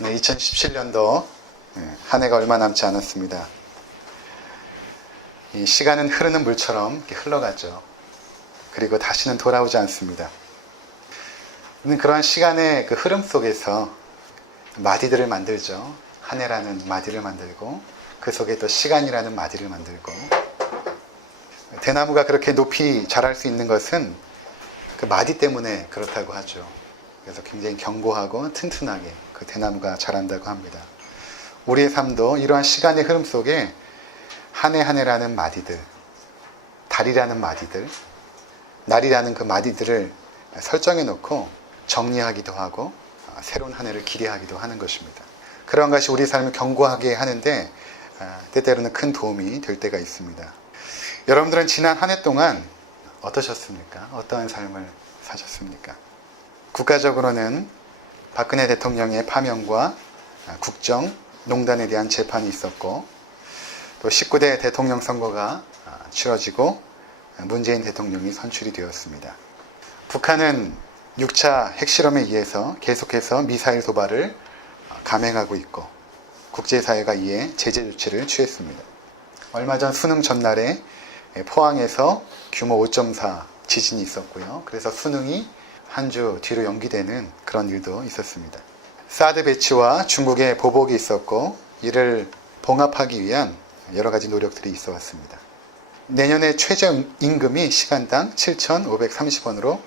네, 2017년도 한 해가 얼마 남지 않았습니다. 이 시간은 흐르는 물처럼 이렇게 흘러가죠. 그리고 다시는 돌아오지 않습니다. 그러한 시간의 그 흐름 속에서 마디들을 만들죠. 한 해라는 마디를 만들고 그 속에 또 시간이라는 마디를 만들고, 대나무가 그렇게 높이 자랄 수 있는 것은 그 마디 때문에 그렇다고 하죠. 그래서 굉장히 견고하고 튼튼하게 그 대나무가 자란다고 합니다. 우리의 삶도 이러한 시간의 흐름 속에 한 해 한 해라는 마디들, 달이라는 마디들, 날이라는 그 마디들을 설정해 놓고 정리하기도 하고 새로운 한 해를 기대하기도 하는 것입니다. 그런 것이 우리 삶을 견고하게 하는데 때때로는 큰 도움이 될 때가 있습니다. 여러분들은 지난 한 해 동안 어떠셨습니까? 어떠한 삶을 사셨습니까? 국가적으로는 박근혜 대통령의 파면과 국정농단에 대한 재판이 있었고, 또 19대 대통령 선거가 치러지고 문재인 대통령이 선출이 되었습니다. 북한은 6차 핵실험에 의해서 계속해서 미사일 도발을 감행하고 있고, 국제사회가 이에 제재 조치를 취했습니다. 얼마 전 수능 전날에 포항에서 규모 5.4 지진이 있었고요. 그래서 수능이 한 주 뒤로 연기되는 그런 일도 있었습니다. 사드 배치와 중국의 보복이 있었고, 이를 봉합하기 위한 여러 가지 노력들이 있어 왔습니다. 내년에 최저임금이 시간당 7,530원으로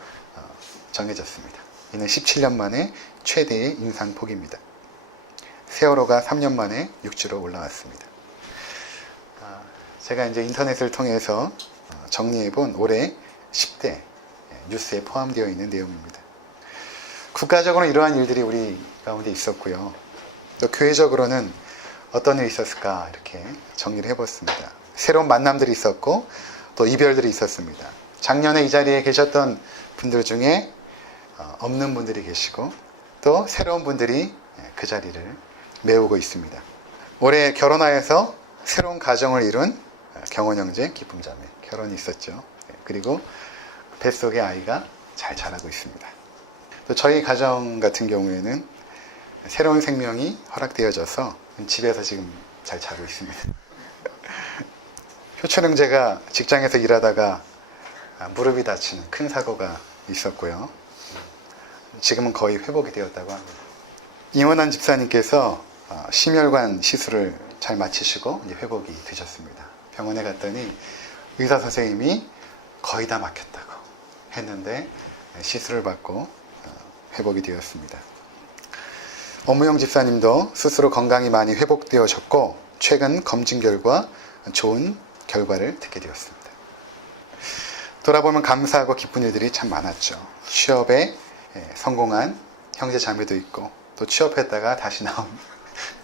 정해졌습니다. 이는 17년 만에 최대의 인상폭입니다. 세월호가 3년 만에 6주로 올라왔습니다. 제가 이제 인터넷을 통해서 정리해본 올해 10대 뉴스에 포함되어 있는 내용입니다. 국가적으로는 이러한 일들이 우리 가운데 있었고요. 또 교회적으로는 어떤 일이 있었을까 이렇게 정리를 해봤습니다. 새로운 만남들이 있었고 또 이별들이 있었습니다. 작년에 이 자리에 계셨던 분들 중에 없는 분들이 계시고, 또 새로운 분들이 그 자리를 메우고 있습니다. 올해 결혼하여서 새로운 가정을 이룬 경원 형제, 기쁨 자매 결혼이 있었죠. 그리고 뱃속의 아이가 잘 자라고 있습니다. 또 저희 가정 같은 경우에는 새로운 생명이 허락되어져서 집에서 지금 잘 자고 있습니다. 효철 형제가 직장에서 일하다가 무릎이 다치는 큰 사고가 있었고요. 지금은 거의 회복이 되었다고 합니다. 임원한 집사님께서 심혈관 시술을 잘 마치시고 이제 회복이 되셨습니다. 병원에 갔더니 의사 선생님이 거의 다 막혔다고 했는데 시술을 받고 회복이 되었습니다. 엄무영 집사님도 스스로 건강이 많이 회복되어졌고, 최근 검진 결과 좋은 결과를 듣게 되었습니다. 돌아보면 감사하고 기쁜 일들이 참 많았죠. 취업에 성공한 형제 자매도 있고, 또 취업했다가 다시 나온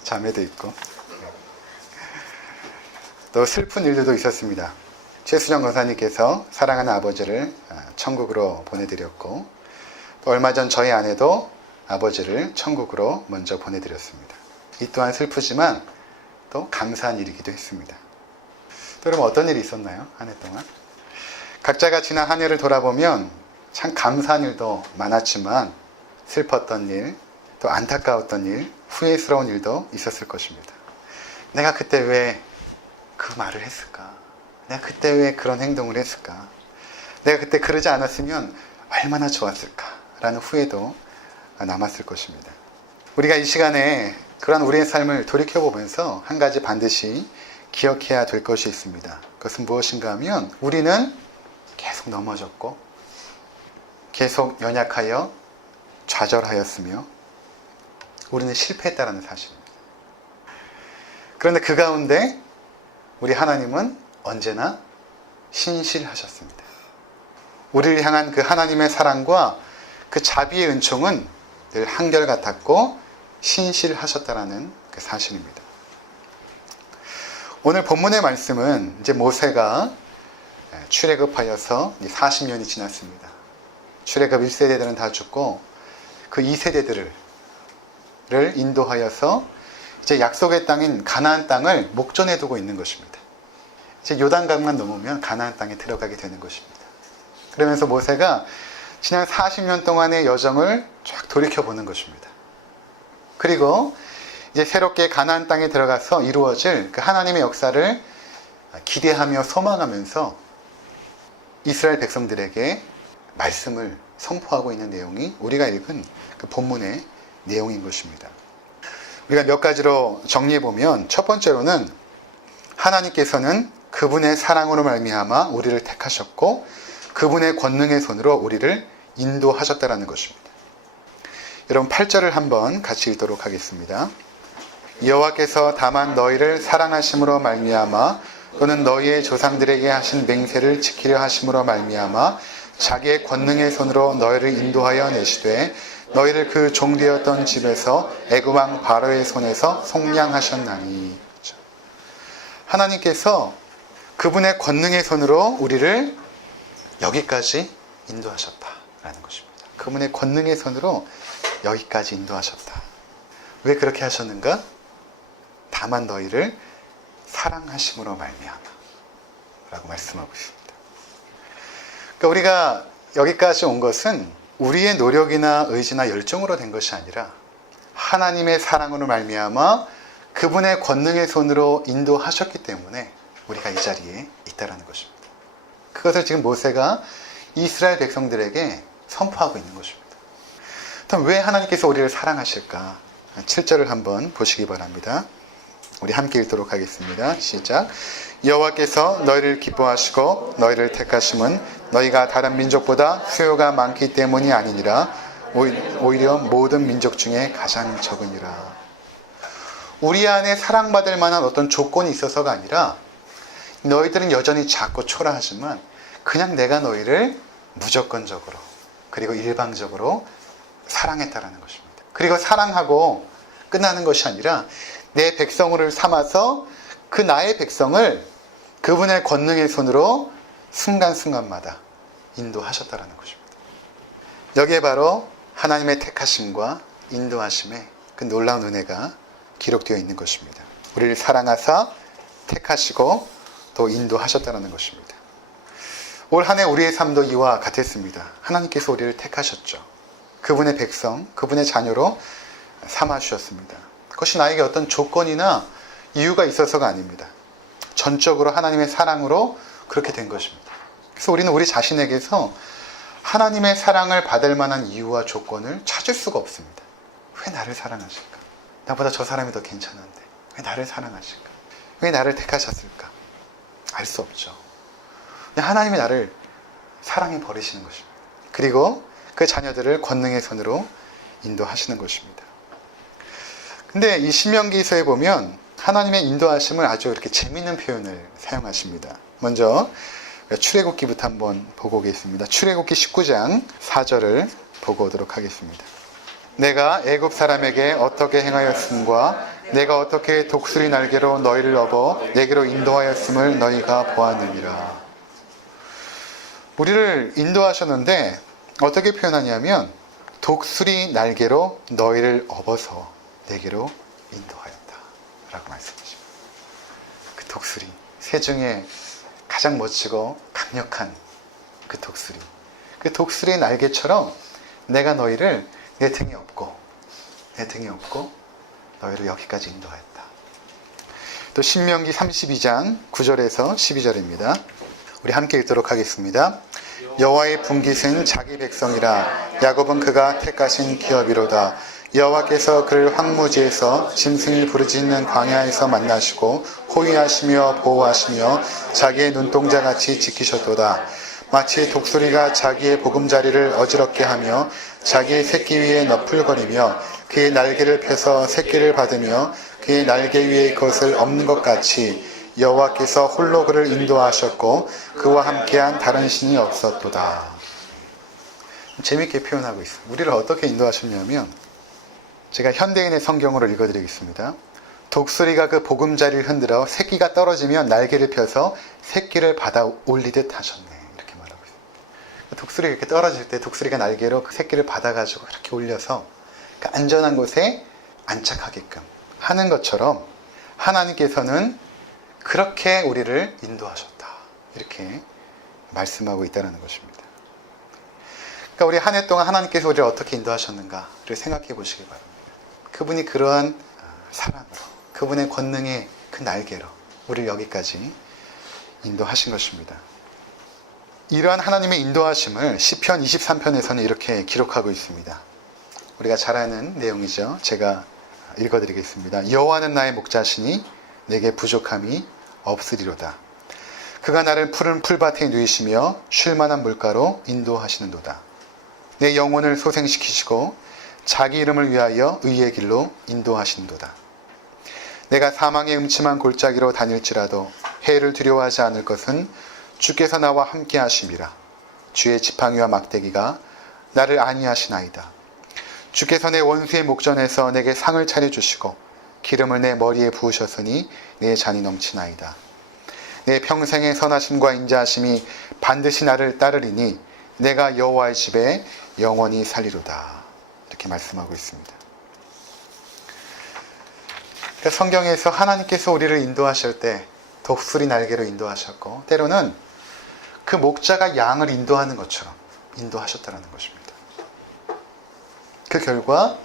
자매도 있고, 또 슬픈 일들도 있었습니다. 최수정 권사님께서 사랑하는 아버지를 천국으로 보내드렸고, 또 얼마 전 저희 아내도 아버지를 천국으로 먼저 보내드렸습니다. 이 또한 슬프지만 또 감사한 일이기도 했습니다. 또 여러분 어떤 일이 있었나요? 한 해 동안? 각자가 지난 한 해를 돌아보면 참 감사한 일도 많았지만 슬펐던 일, 또 안타까웠던 일, 후회스러운 일도 있었을 것입니다. 내가 그때 왜 그 말을 했을까? 내가 그때 왜 그런 행동을 했을까? 내가 그때 그러지 않았으면 얼마나 좋았을까? 라는 후회도 남았을 것입니다. 우리가 이 시간에 그런 우리의 삶을 돌이켜보면서 한 가지 반드시 기억해야 될 것이 있습니다. 그것은 무엇인가 하면 우리는 계속 넘어졌고 계속 연약하여 좌절하였으며 우리는 실패했다는 사실입니다. 그런데 그 가운데 우리 하나님은 언제나 신실하셨습니다. 우리를 향한 그 하나님의 사랑과 그 자비의 은총은 늘 한결같았고 신실하셨다라는 그 사실입니다. 오늘 본문의 말씀은 이제 모세가 출애굽하여서 40년이 지났습니다. 출애굽 1세대들은 다 죽고 그 2세대들을 인도하여서 이제 약속의 땅인 가나안 땅을 목전에 두고 있는 것입니다. 이제 요단강만 넘으면 가나안 땅에 들어가게 되는 것입니다. 그러면서 모세가 지난 40년 동안의 여정을 쫙 돌이켜보는 것입니다. 그리고 이제 새롭게 가나안 땅에 들어가서 이루어질 그 하나님의 역사를 기대하며 소망하면서 이스라엘 백성들에게 말씀을 선포하고 있는 내용이 우리가 읽은 그 본문의 내용인 것입니다. 우리가 몇 가지로 정리해보면 첫 번째로는 하나님께서는 그분의 사랑으로 말미암아 우리를 택하셨고 그분의 권능의 손으로 우리를 인도하셨다라는 것입니다. 여러분 8절을 한번 같이 읽도록 하겠습니다. 여호와께서 다만 너희를 사랑하심으로 말미암아 또는 너희의 조상들에게 하신 맹세를 지키려 하심으로 말미암아 자기의 권능의 손으로 너희를 인도하여 내시되 너희를 그 종되었던 집에서 애굽 왕 바로의 손에서 속량하셨나니. 하나님께서 그분의 권능의 손으로 우리를 여기까지 인도하셨다라는 것입니다. 그분의 권능의 손으로 여기까지 인도하셨다. 왜 그렇게 하셨는가? 다만 너희를 사랑하심으로 말미암아 라고 말씀하고 있습니다. 그러니까 우리가 여기까지 온 것은 우리의 노력이나 의지나 열정으로 된 것이 아니라 하나님의 사랑으로 말미암아 그분의 권능의 손으로 인도하셨기 때문에 우리가 이 자리에 있다라는 것입니다. 그것을 지금 모세가 이스라엘 백성들에게 선포하고 있는 것입니다. 그럼 왜 하나님께서 우리를 사랑하실까? 7절을 한번 보시기 바랍니다. 우리 함께 읽도록 하겠습니다. 시작. 여호와께서 너희를 기뻐하시고 너희를 택하심은 너희가 다른 민족보다 수요가 많기 때문이 아니니라. 오히려 모든 민족 중에 가장 적으니라. 우리 안에 사랑받을 만한 어떤 조건이 있어서가 아니라 너희들은 여전히 작고 초라하지만 그냥 내가 너희를 무조건적으로 그리고 일방적으로 사랑했다라는 것입니다. 그리고 사랑하고 끝나는 것이 아니라 내 백성을 삼아서 그 나의 백성을 그분의 권능의 손으로 순간순간마다 인도하셨다라는 것입니다. 여기에 바로 하나님의 택하심과 인도하심의 그 놀라운 은혜가 기록되어 있는 것입니다. 우리를 사랑하사 택하시고 또 인도하셨다는 것입니다. 올 한 해 우리의 삶도 이와 같았습니다. 하나님께서 우리를 택하셨죠. 그분의 백성, 그분의 자녀로 삼아주셨습니다. 그것이 나에게 어떤 조건이나 이유가 있어서가 아닙니다. 전적으로 하나님의 사랑으로 그렇게 된 것입니다. 그래서 우리는 우리 자신에게서 하나님의 사랑을 받을 만한 이유와 조건을 찾을 수가 없습니다. 왜 나를 사랑하실까? 나보다 저 사람이 더 괜찮은데 왜 나를 사랑하실까? 왜 나를 택하셨을까? 알 수 없죠. 하나님이 나를 사랑해 버리시는 것입니다. 그리고 그 자녀들을 권능의 손으로 인도하시는 것입니다. 근데 이 신명기서에 보면 하나님의 인도하심을 아주 이렇게 재미있는 표현을 사용하십니다. 먼저 출애굽기부터 한번 보고 오겠습니다. 출애굽기 19장 4절을 보고 오도록 하겠습니다. 내가 애굽 사람에게 어떻게 행하였음과 내가 어떻게 독수리 날개로 너희를 업어 내게로 인도하였음을 너희가 보았느니라. 우리를 인도하셨는데 어떻게 표현하냐면 독수리 날개로 너희를 업어서 내게로 인도하였다 라고 말씀하십니다. 그 독수리, 새 중에 가장 멋지고 강력한 그 독수리, 그 독수리의 날개처럼 내가 너희를 내 등에 업고 너희를 여기까지 인도하였다. 또 신명기 32장 9절에서 12절입니다. 우리 함께 읽도록 하겠습니다. 여호와의 분깃은 자기 백성이라 야곱은 그가 택하신 기업이로다. 여호와께서 그를 황무지에서 짐승이 부르짖는 광야에서 만나시고 호위하시며 보호하시며 자기의 눈동자같이 지키셨도다. 마치 독수리가 자기의 보금자리를 어지럽게 하며 자기의 새끼 위에 너풀거리며 그의 날개를 펴서 새끼를 받으며 그의 날개 위에 그것을 엎는 것 같이 여호와께서 홀로 그를 인도하셨고 그와 함께한 다른 신이 없었도다. 재밌게 표현하고 있습니다. 우리를 어떻게 인도하셨냐면 제가 현대인의 성경으로 읽어드리겠습니다. 독수리가 그 보금자리를 흔들어 새끼가 떨어지면 날개를 펴서 새끼를 받아 올리듯 하셨네. 이렇게 말하고 있습니다. 독수리가 이렇게 떨어질 때 독수리가 날개로 그 새끼를 받아가지고 이렇게 올려서 그 안전한 곳에 안착하게끔 하는 것처럼 하나님께서는 그렇게 우리를 인도하셨다. 이렇게 말씀하고 있다는 것입니다. 그러니까 우리 한 해 동안 하나님께서 우리를 어떻게 인도하셨는가를 생각해 보시기 바랍니다. 그분이 그러한 사랑으로, 그분의 권능의 그 날개로 우리를 여기까지 인도하신 것입니다. 이러한 하나님의 인도하심을 시편 23편에서는 이렇게 기록하고 있습니다. 우리가 잘 아는 내용이죠. 제가 읽어드리겠습니다. 여호와는 나의 목자시니 내게 부족함이 없으리로다. 그가 나를 푸른 풀밭에 누이시며 쉴 만한 물가로 인도하시는도다. 내 영혼을 소생시키시고 자기 이름을 위하여 의의 길로 인도하시는도다. 내가 사망의 음침한 골짜기로 다닐지라도 해를 두려워하지 않을 것은 주께서 나와 함께 하심이라. 주의 지팡이와 막대기가 나를 안위하시나이다. 주께서 내 원수의 목전에서 내게 상을 차려주시고 기름을 내 머리에 부으셨으니 내 잔이 넘치나이다. 내 평생의 선하심과 인자하심이 반드시 나를 따르리니 내가 여호와의 집에 영원히 살리로다. 이렇게 말씀하고 있습니다. 그러니까 성경에서 하나님께서 우리를 인도하실 때 독수리 날개로 인도하셨고 때로는 그 목자가 양을 인도하는 것처럼 인도하셨다는 것입니다. 그 결과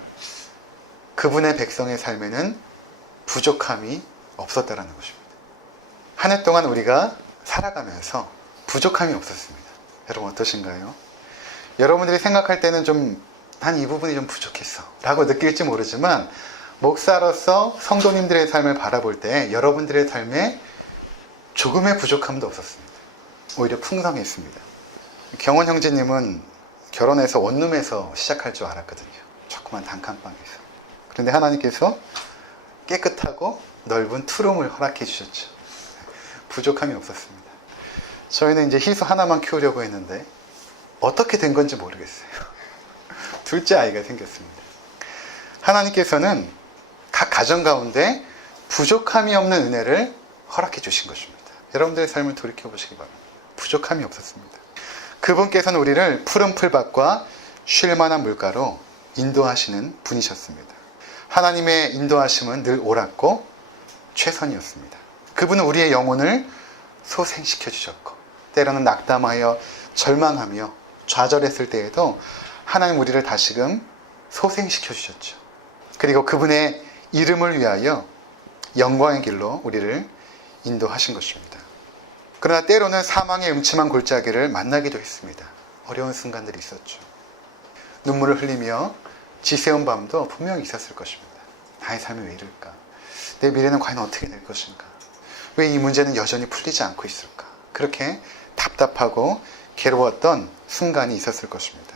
그분의 백성의 삶에는 부족함이 없었다는 것입니다. 한 해 동안 우리가 살아가면서 부족함이 없었습니다. 여러분 어떠신가요? 여러분들이 생각할 때는 난 이 부분이 좀 부족했어 라고 느낄지 모르지만 목사로서 성도님들의 삶을 바라볼 때 여러분들의 삶에 조금의 부족함도 없었습니다. 오히려 풍성했습니다. 경원 형제님은 결혼해서 원룸에서 시작할 줄 알았거든요. 조그만 단칸방에서. 그런데 하나님께서 깨끗하고 넓은 투룸을 허락해 주셨죠. 부족함이 없었습니다. 저희는 이제 희수 하나만 키우려고 했는데 어떻게 된 건지 모르겠어요. 둘째 아이가 생겼습니다. 하나님께서는 각 가정 가운데 부족함이 없는 은혜를 허락해 주신 것입니다. 여러분들의 삶을 돌이켜 보시기 바랍니다. 부족함이 없었습니다. 그분께서는 우리를 푸른 풀밭과 쉴 만한 물가로 인도하시는 분이셨습니다. 하나님의 인도하심은 늘 옳았고 최선이었습니다. 그분은 우리의 영혼을 소생시켜 주셨고 때로는 낙담하여 절망하며 좌절했을 때에도 하나님 우리를 다시금 소생시켜 주셨죠. 그리고 그분의 이름을 위하여 영광의 길로 우리를 인도하신 것입니다. 그러나 때로는 사망의 음침한 골짜기를 만나기도 했습니다. 어려운 순간들이 있었죠. 눈물을 흘리며 지새운 밤도 분명히 있었을 것입니다. 나의 삶이 왜 이럴까? 내 미래는 과연 어떻게 될 것인가? 왜 이 문제는 여전히 풀리지 않고 있을까? 그렇게 답답하고 괴로웠던 순간이 있었을 것입니다.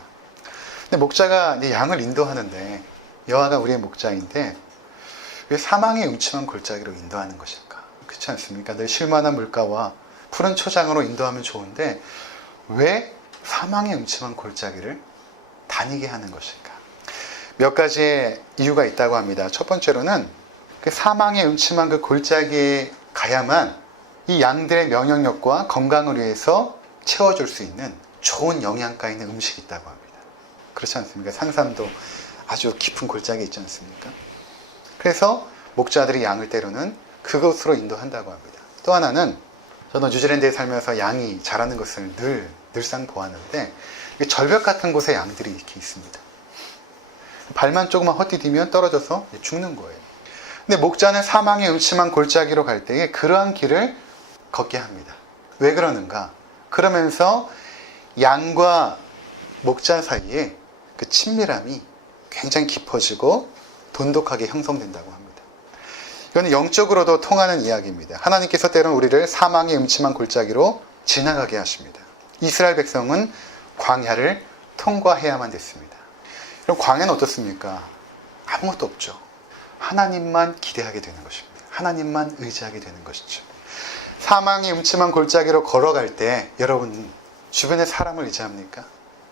근데 목자가 양을 인도하는데 여호와가 우리의 목자인데 왜 사망의 음침한 골짜기로 인도하는 것일까? 그렇지 않습니까? 늘 쉴만한 물가와 푸른 초장으로 인도하면 좋은데 왜 사망의 음침한 골짜기를 다니게 하는 것일까? 몇 가지의 이유가 있다고 합니다. 첫 번째로는 그 사망의 음침한 그 골짜기에 가야만 이 양들의 면역력과 건강을 위해서 채워줄 수 있는 좋은 영양가 있는 음식이 있다고 합니다. 그렇지 않습니까? 산삼도 아주 깊은 골짜기에 있지 않습니까? 그래서 목자들이 양을 때로는 그곳으로 인도한다고 합니다. 또 하나는 저는 뉴질랜드에 살면서 양이 자라는 것을 늘상 보았는데 절벽 같은 곳에 양들이 이렇게 있습니다. 발만 조금만 헛디디면 떨어져서 죽는 거예요. 근데 목자는 사망의 음침한 골짜기로 갈 때에 그러한 길을 걷게 합니다. 왜 그러는가? 그러면서 양과 목자 사이에 그 친밀함이 굉장히 깊어지고 돈독하게 형성된다고 합니다. 이건 영적으로도 통하는 이야기입니다. 하나님께서 때로는 우리를 사망의 음침한 골짜기로 지나가게 하십니다. 이스라엘 백성은 광야를 통과해야만 됐습니다. 그럼 광야는 어떻습니까? 아무것도 없죠. 하나님만 기대하게 되는 것입니다. 하나님만 의지하게 되는 것이죠. 사망의 음침한 골짜기로 걸어갈 때 여러분 주변의 사람을 의지합니까?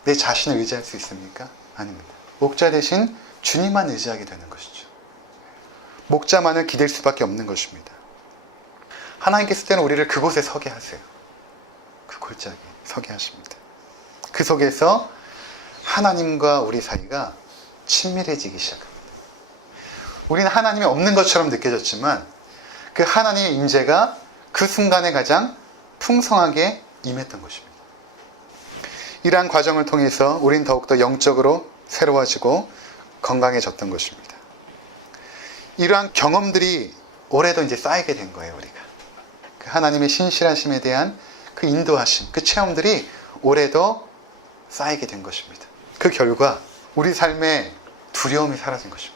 내 자신을 의지할 수 있습니까? 아닙니다. 목자 대신 주님만 의지하게 되는 것이죠. 목자만을 기댈 수밖에 없는 것입니다. 하나님께서 때는 우리를 그곳에 서게 하세요. 그 골짜기에 서게 하십니다. 그 속에서 하나님과 우리 사이가 친밀해지기 시작합니다. 우리는 하나님이 없는 것처럼 느껴졌지만 그 하나님의 임재가 그 순간에 가장 풍성하게 임했던 것입니다. 이러한 과정을 통해서 우린 더욱더 영적으로 새로워지고 건강해졌던 것입니다. 이러한 경험들이 올해도 이제 쌓이게 된 거예요, 우리가. 그 하나님의 신실하심에 대한 그 인도하심, 그 체험들이 올해도 쌓이게 된 것입니다. 그 결과 우리 삶에 두려움이 사라진 것입니다.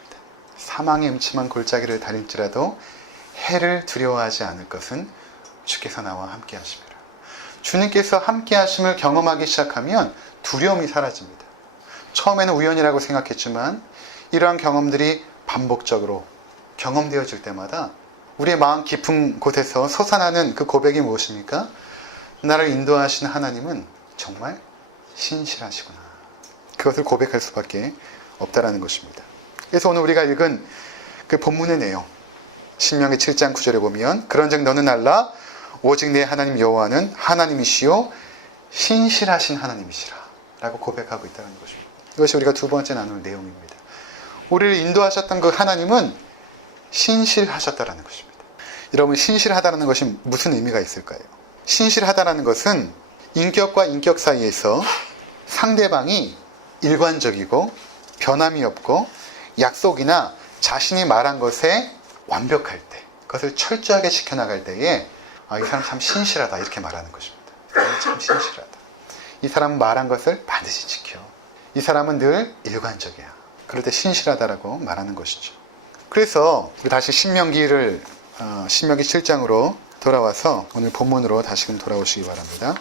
사망의 음침한 골짜기를 다닐지라도 해를 두려워하지 않을 것은 주께서 나와 함께 하심이라. 주님께서 함께 하심을 경험하기 시작하면 두려움이 사라집니다. 처음에는 우연이라고 생각했지만 이러한 경험들이 반복적으로 경험되어질 때마다 우리의 마음 깊은 곳에서 솟아나는 그 고백이 무엇입니까? 나를 인도하시는 하나님은 정말 신실하시구나. 그것을 고백할 수밖에 없다라는 것입니다. 그래서 오늘 우리가 읽은 그 본문의 내용, 신명기 7장 9절에 보면 그런즉 너는 알라 오직 내 하나님 여호와는 하나님이시요 신실하신 하나님이시라 라고 고백하고 있다는 것입니다. 이것이 우리가 두 번째 나눌 내용입니다. 우리를 인도하셨던 그 하나님은 신실하셨다라는 것입니다. 여러분, 신실하다는 것이 무슨 의미가 있을까요? 신실하다는 것은 인격과 인격 사이에서 상대방이 일관적이고 변함이 없고 약속이나 자신이 말한 것에 완벽할 때, 그것을 철저하게 지켜나갈 때에 이 사람 참 신실하다 이렇게 말하는 것입니다. 참 신실하다. 이 사람은 말한 것을 반드시 지켜. 이 사람은 늘 일관적이야. 그럴 때 신실하다라고 말하는 것이죠. 그래서 우리 다시 신명기 7장으로 돌아와서 오늘 본문으로 다시금 돌아오시기 바랍니다.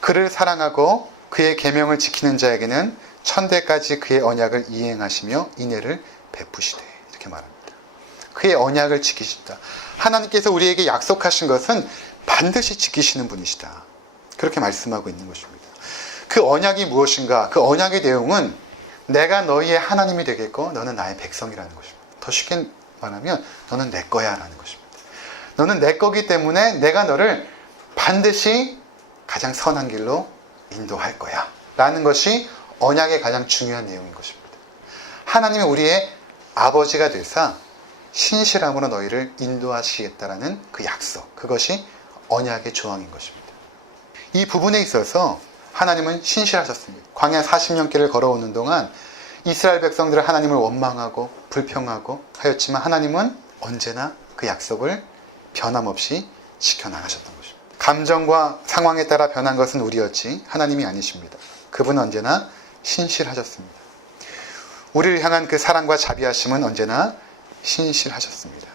그를 사랑하고 그의 계명을 지키는 자에게는 천대까지 그의 언약을 이행하시며 인애를 베푸시되 이렇게 말합니다. 그의 언약을 지키신다. 하나님께서 우리에게 약속하신 것은 반드시 지키시는 분이시다. 그렇게 말씀하고 있는 것입니다. 그 언약이 무엇인가? 그 언약의 내용은 내가 너희의 하나님이 되겠고 너는 나의 백성이라는 것입니다. 더 쉽게 말하면 너는 내 거야 라는 것입니다. 너는 내 거기 때문에 내가 너를 반드시 가장 선한 길로 인도할 거야 라는 것이 언약의 가장 중요한 내용인 것입니다. 하나님은 우리의 아버지가 되사 신실함으로 너희를 인도하시겠다라는 그 약속, 그것이 언약의 조항인 것입니다. 이 부분에 있어서 하나님은 신실하셨습니다. 광야 40년길을 걸어오는 동안 이스라엘 백성들은 하나님을 원망하고 불평하고 하였지만 하나님은 언제나 그 약속을 변함없이 지켜나가셨던 것입니다. 감정과 상황에 따라 변한 것은 우리였지 하나님이 아니십니다. 그분은 언제나 신실하셨습니다. 우리를 향한 그 사랑과 자비하심은 언제나 신실하셨습니다.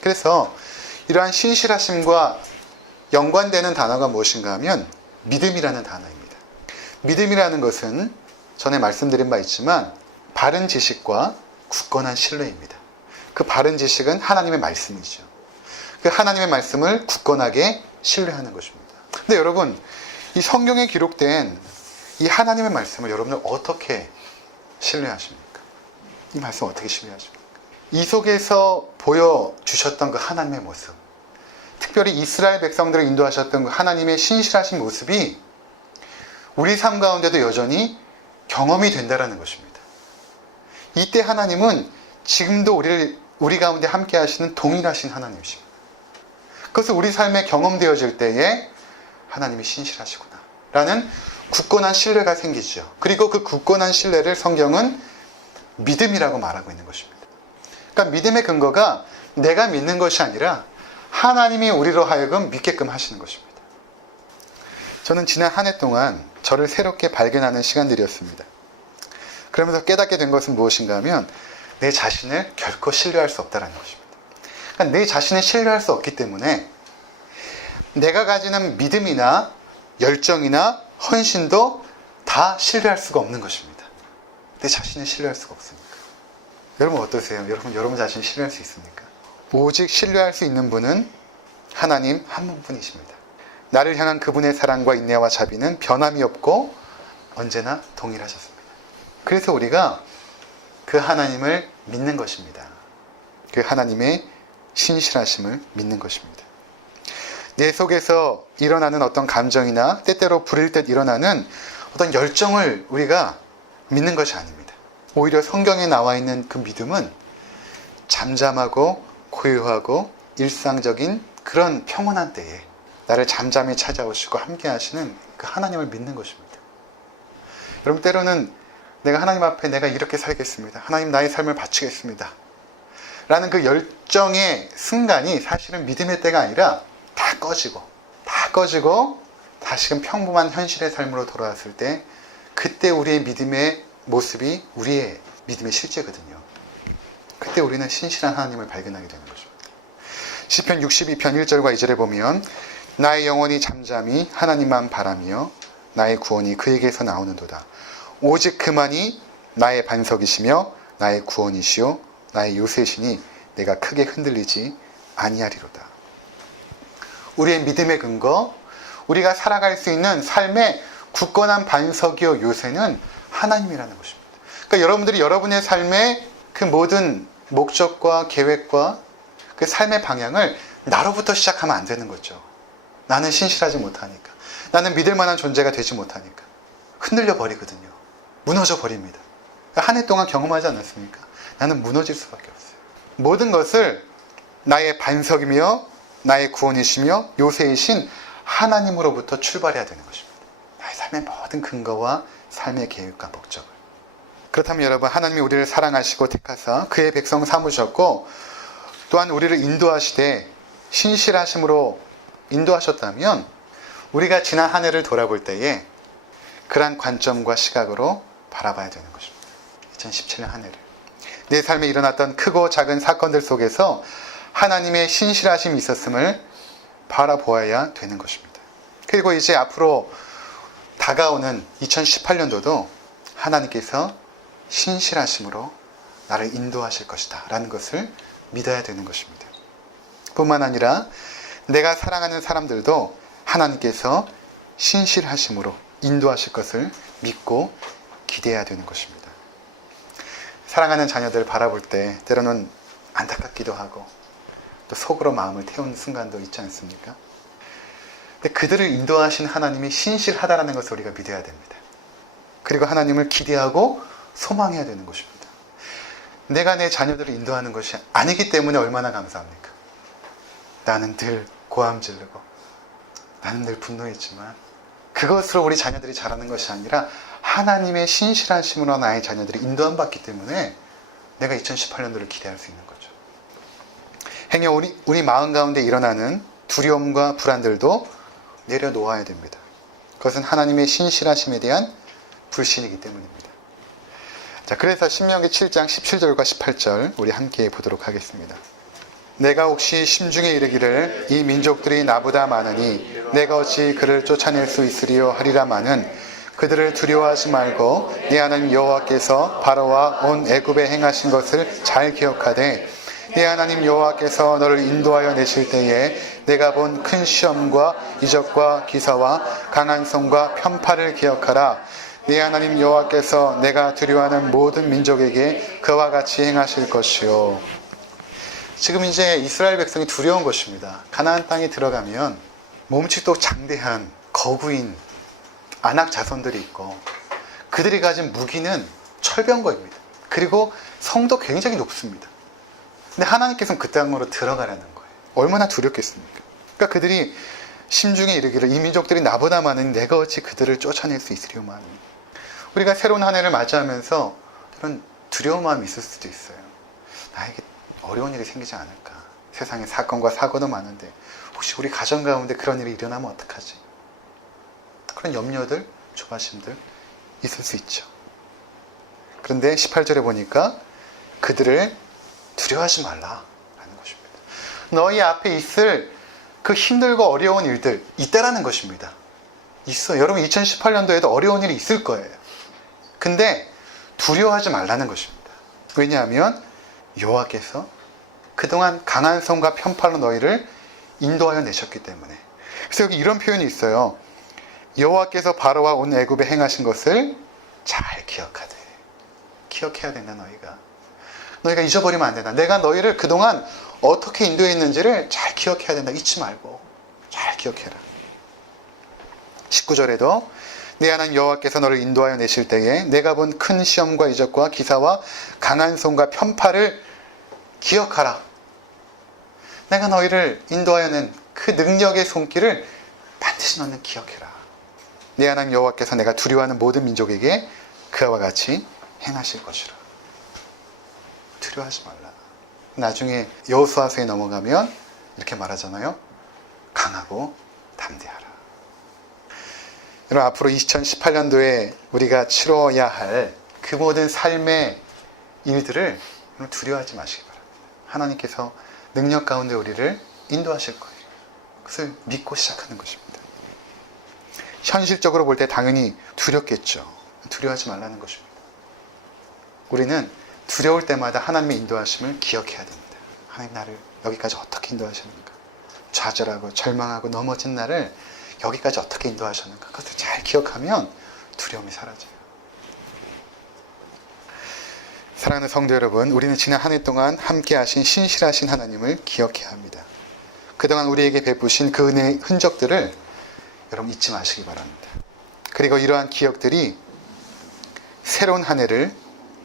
그래서 이러한 신실하심과 연관되는 단어가 무엇인가 하면 믿음이라는 단어입니다. 믿음이라는 것은 전에 말씀드린 바 있지만 바른 지식과 굳건한 신뢰입니다. 그 바른 지식은 하나님의 말씀이죠. 그 하나님의 말씀을 굳건하게 신뢰하는 것입니다. 근데 여러분, 이 성경에 기록된 이 하나님의 말씀을 여러분들 어떻게 신뢰하십니까? 이 말씀 어떻게 신뢰하십니까? 이 속에서 보여주셨던 그 하나님의 모습, 특별히 이스라엘 백성들을 인도하셨던 그 하나님의 신실하신 모습이 우리 삶 가운데도 여전히 경험이 된다는 것입니다. 이때 하나님은 지금도 우리 가운데 함께 하시는 동일하신 하나님이십니다. 그것을 우리 삶에 경험되어질 때에 하나님이 신실하시구나 라는 굳건한 신뢰가 생기죠. 그리고 그 굳건한 신뢰를 성경은 믿음이라고 말하고 있는 것입니다. 그러니까 믿음의 근거가 내가 믿는 것이 아니라 하나님이 우리로 하여금 믿게끔 하시는 것입니다. 저는 지난 한 해 동안 저를 새롭게 발견하는 시간들이었습니다. 그러면서 깨닫게 된 것은 무엇인가 하면 내 자신을 결코 신뢰할 수 없다는 것입니다. 그러니까 내 자신을 신뢰할 수 없기 때문에 내가 가지는 믿음이나 열정이나 헌신도 다 신뢰할 수가 없는 것입니다. 내 자신을 신뢰할 수가 없습니까? 여러분 어떠세요? 여러분 자신을 신뢰할 수 있습니까? 오직 신뢰할 수 있는 분은 하나님 한 분뿐이십니다. 나를 향한 그분의 사랑과 인내와 자비는 변함이 없고 언제나 동일하셨습니다. 그래서 우리가 그 하나님을 믿는 것입니다. 그 하나님의 신실하심을 믿는 것입니다. 내 속에서 일어나는 어떤 감정이나 때때로 부릴 때 일어나는 어떤 열정을 우리가 믿는 것이 아닙니다. 오히려 성경에 나와 있는 그 믿음은 잠잠하고 고요하고 일상적인 그런 평온한 때에 나를 잠잠히 찾아오시고 함께 하시는 그 하나님을 믿는 것입니다. 여러분, 때로는 내가 하나님 앞에 내가 이렇게 살겠습니다. 하나님 나의 삶을 바치겠습니다. 라는 그 열정의 순간이 사실은 믿음의 때가 아니라 다 꺼지고 다시금 평범한 현실의 삶으로 돌아왔을 때 그때 우리의 믿음의 모습이 우리의 믿음의 실제거든요. 그때 우리는 신실한 하나님을 발견하게 되는 거죠. 시편 62편 1절과 2절에 보면 나의 영혼이 잠잠히 하나님만 바라며 나의 구원이 그에게서 나오는도다. 오직 그만이 나의 반석이시며 나의 구원이시요 나의 요새시니 내가 크게 흔들리지 아니하리로다. 우리의 믿음의 근거, 우리가 살아갈 수 있는 삶의 굳건한 반석이요 요새는 하나님이라는 것입니다. 그러니까 여러분들이 여러분의 삶의 그 모든 목적과 계획과 그 삶의 방향을 나로부터 시작하면 안 되는 거죠. 나는 신실하지 못하니까. 나는 믿을 만한 존재가 되지 못하니까. 흔들려 버리거든요. 무너져 버립니다. 한 해 동안 경험하지 않았습니까? 나는 무너질 수밖에 없어요. 모든 것을 나의 반석이며 나의 구원이시며 요새이신 하나님으로부터 출발해야 되는 것입니다. 나의 삶의 모든 근거와 삶의 계획과 목적을. 그렇다면 여러분, 하나님이 우리를 사랑하시고 택하사 그의 백성 삼으셨고 또한 우리를 인도하시되 신실하심으로 인도하셨다면 우리가 지난 한 해를 돌아볼 때에 그러한 관점과 시각으로 바라봐야 되는 것입니다. 2017년 한 해를. 내 삶에 일어났던 크고 작은 사건들 속에서 하나님의 신실하심이 있었음을 바라보아야 되는 것입니다. 그리고 이제 앞으로 다가오는 2018년도도 하나님께서 신실하심으로 나를 인도하실 것이다 라는 것을 믿어야 되는 것입니다. 뿐만 아니라 내가 사랑하는 사람들도 하나님께서 신실하심으로 인도하실 것을 믿고 기대해야 되는 것입니다. 사랑하는 자녀들을 바라볼 때 때로는 안타깝기도 하고 또 속으로 마음을 태우는 순간도 있지 않습니까? 근데 그들을 인도하신 하나님이 신실하다라는 것을 우리가 믿어야 됩니다. 그리고 하나님을 기대하고 소망해야 되는 것입니다. 내가 내 자녀들을 인도하는 것이 아니기 때문에 얼마나 감사합니까? 나는 늘 고함 지르고 나는 늘 분노했지만 그것으로 우리 자녀들이 자라는 것이 아니라 하나님의 신실하심으로 나의 자녀들이 인도함 받기 때문에 내가 2018년도를 기대할 수 있는 거죠. 행여 우리 마음 가운데 일어나는 두려움과 불안들도 내려놓아야 됩니다. 그것은 하나님의 신실하심에 대한 불신이기 때문입니다. 자, 그래서 신명기 7장 17절과 18절 우리 함께 보도록 하겠습니다. 내가 혹시 심중에 이르기를 이 민족들이 나보다 많으니 내가 어찌 그를 쫓아낼 수 있으리요 하리라마는 그들을 두려워하지 말고 네 하나님 여호와께서 바로와 온 애굽에 행하신 것을 잘 기억하되 네 하나님 여호와께서 너를 인도하여 내실 때에 내가 본 큰 시험과 이적과 기사와 강한 손과 편파를 기억하라. 네 하나님 여호와께서 내가 두려워하는 모든 민족에게 그와 같이 행하실 것이요. 지금 이제 이스라엘 백성이 두려운 것입니다. 가나안 땅에 들어가면 몸집도 장대한 거구인 아낙 자손들이 있고 그들이 가진 무기는 철병거입니다. 그리고 성도 굉장히 높습니다. 근데 하나님께서는 그 땅으로 들어가라는 거예요. 얼마나 두렵겠습니까? 그러니까 그들이 심중에 이르기를 이 민족들이 나보다 많으니 내가 어찌 그들을 쫓아낼 수 있으리오마니. 우리가 새로운 한 해를 맞이하면서 그런 두려운 마음이 있을 수도 있어요. 나에게 어려운 일이 생기지 않을까. 세상에 사건과 사고도 많은데 혹시 우리 가정 가운데 그런 일이 일어나면 어떡하지? 그런 염려들, 조바심들 있을 수 있죠. 그런데 18절에 보니까 그들을 두려워하지 말라라는 것입니다. 너희 앞에 있을 그 힘들고 어려운 일들 있다라는 것입니다. 있어요. 여러분 2018년도에도 어려운 일이 있을 거예요. 근데 두려워하지 말라는 것입니다. 왜냐하면 여호와께서 그동안 강한 손과 편팔로 너희를 인도하여 내셨기 때문에. 그래서 여기 이런 표현이 있어요. 여호와께서 바로와 온 애굽에 행하신 것을 잘 기억하되. 기억해야 된다. 너희가 잊어버리면 안 된다. 내가 너희를 그동안 어떻게 인도했는지를 잘 기억해야 된다. 잊지 말고 잘 기억해라. 19절에도 네 하나님 여호와께서 너를 인도하여 내실 때에 내가 본 큰 시험과 이적과 기사와 강한 손과 편파를 기억하라. 내가 너희를 인도하여 낸 그 능력의 손길을 반드시 너는 기억해라. 네 하나님 여호와께서 내가 두려워하는 모든 민족에게 그와 같이 행하실 것이라. 두려워하지 말라. 나중에 여호수아서에 넘어가면 이렇게 말하잖아요. 강하고 담대하라. 여러분, 앞으로 2018년도에 우리가 치러야 할 그 모든 삶의 일들을 두려워하지 마시기 바랍니다. 하나님께서 능력 가운데 우리를 인도하실 거예요. 그것을 믿고 시작하는 것입니다. 현실적으로 볼 때 당연히 두렵겠죠. 두려워하지 말라는 것입니다. 우리는 두려울 때마다 하나님의 인도하심을 기억해야 됩니다. 하나님 나를 여기까지 어떻게 인도하셨는가? 좌절하고 절망하고 넘어진 나를 여기까지 어떻게 인도하셨는가? 그것을 잘 기억하면 두려움이 사라져요. 사랑하는 성도 여러분, 우리는 지난 한 해 동안 함께 하신 신실하신 하나님을 기억해야 합니다. 그동안 우리에게 베푸신 그 은혜의 흔적들을 여러분 잊지 마시기 바랍니다. 그리고 이러한 기억들이 새로운 한 해를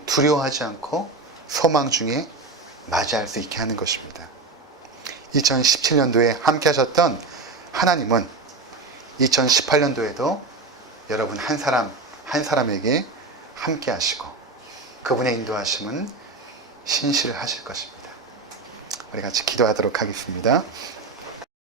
두려워하지 않고 소망 중에 맞이할 수 있게 하는 것입니다. 2017년도에 함께 하셨던 하나님은 2018년도에도 여러분 한 사람에게 함께 하시고 그분의 인도하심은 신실하실 것입니다. 우리 같이 기도하도록 하겠습니다.